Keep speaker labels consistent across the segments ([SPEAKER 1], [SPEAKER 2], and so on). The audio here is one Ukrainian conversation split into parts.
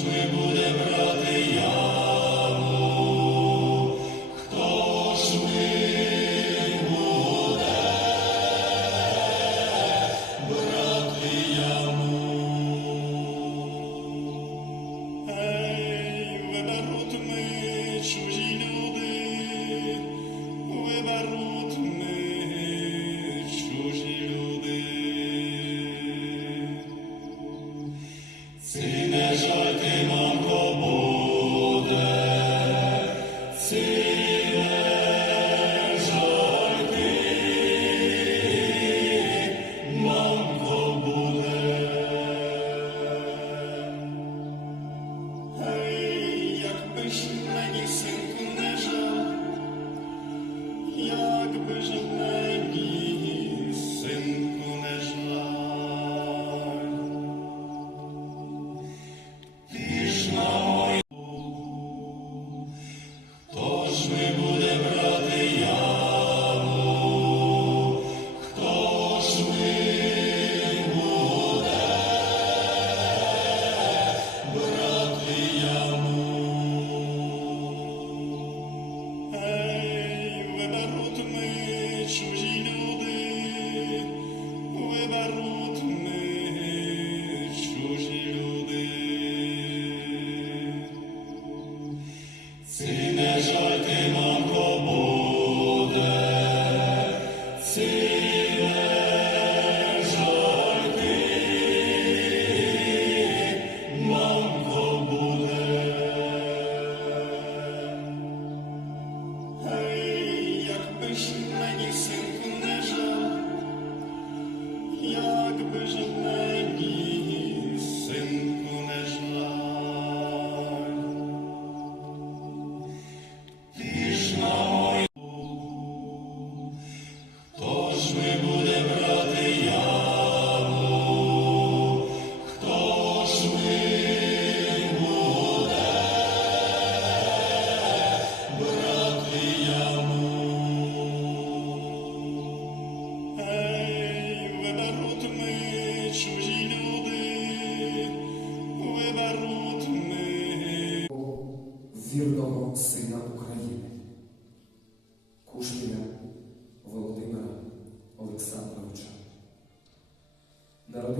[SPEAKER 1] Shemu.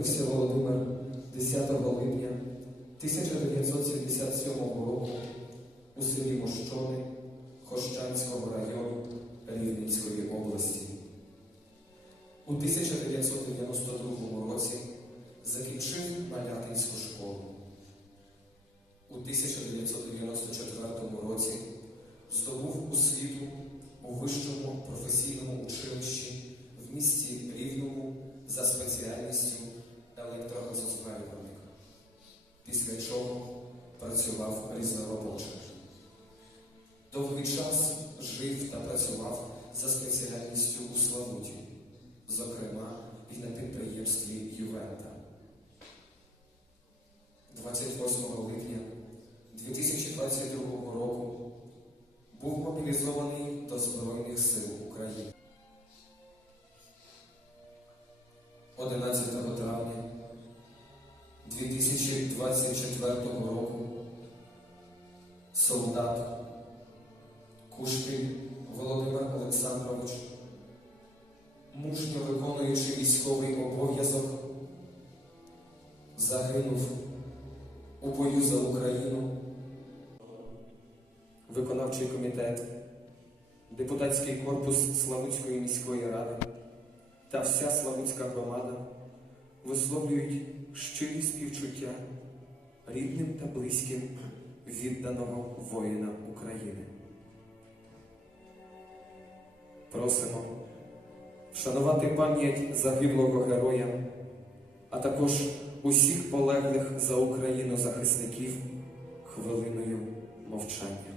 [SPEAKER 1] Народився Володимир 10 липня 1977 року у селі Мощони Хощанського району Рівненської області. У 1992 році закінчив Малятинську школу. У 1994 році жив та працював за спеціальністю у Славуті, зокрема і на підприємстві Ювента. 28 липня 2022 року був мобілізований до Збройних сил України. 11 травня 2024 року солдат загинув у бою за Україну. Виконавчий комітет, депутатський корпус Славутської міської ради та вся Славутська громада висловлюють щирі співчуття рідним та близьким відданого воїна України. Просимо вшанувати пам'ять загиблого героя, а також усіх полеглих за Україну захисників хвилиною мовчання.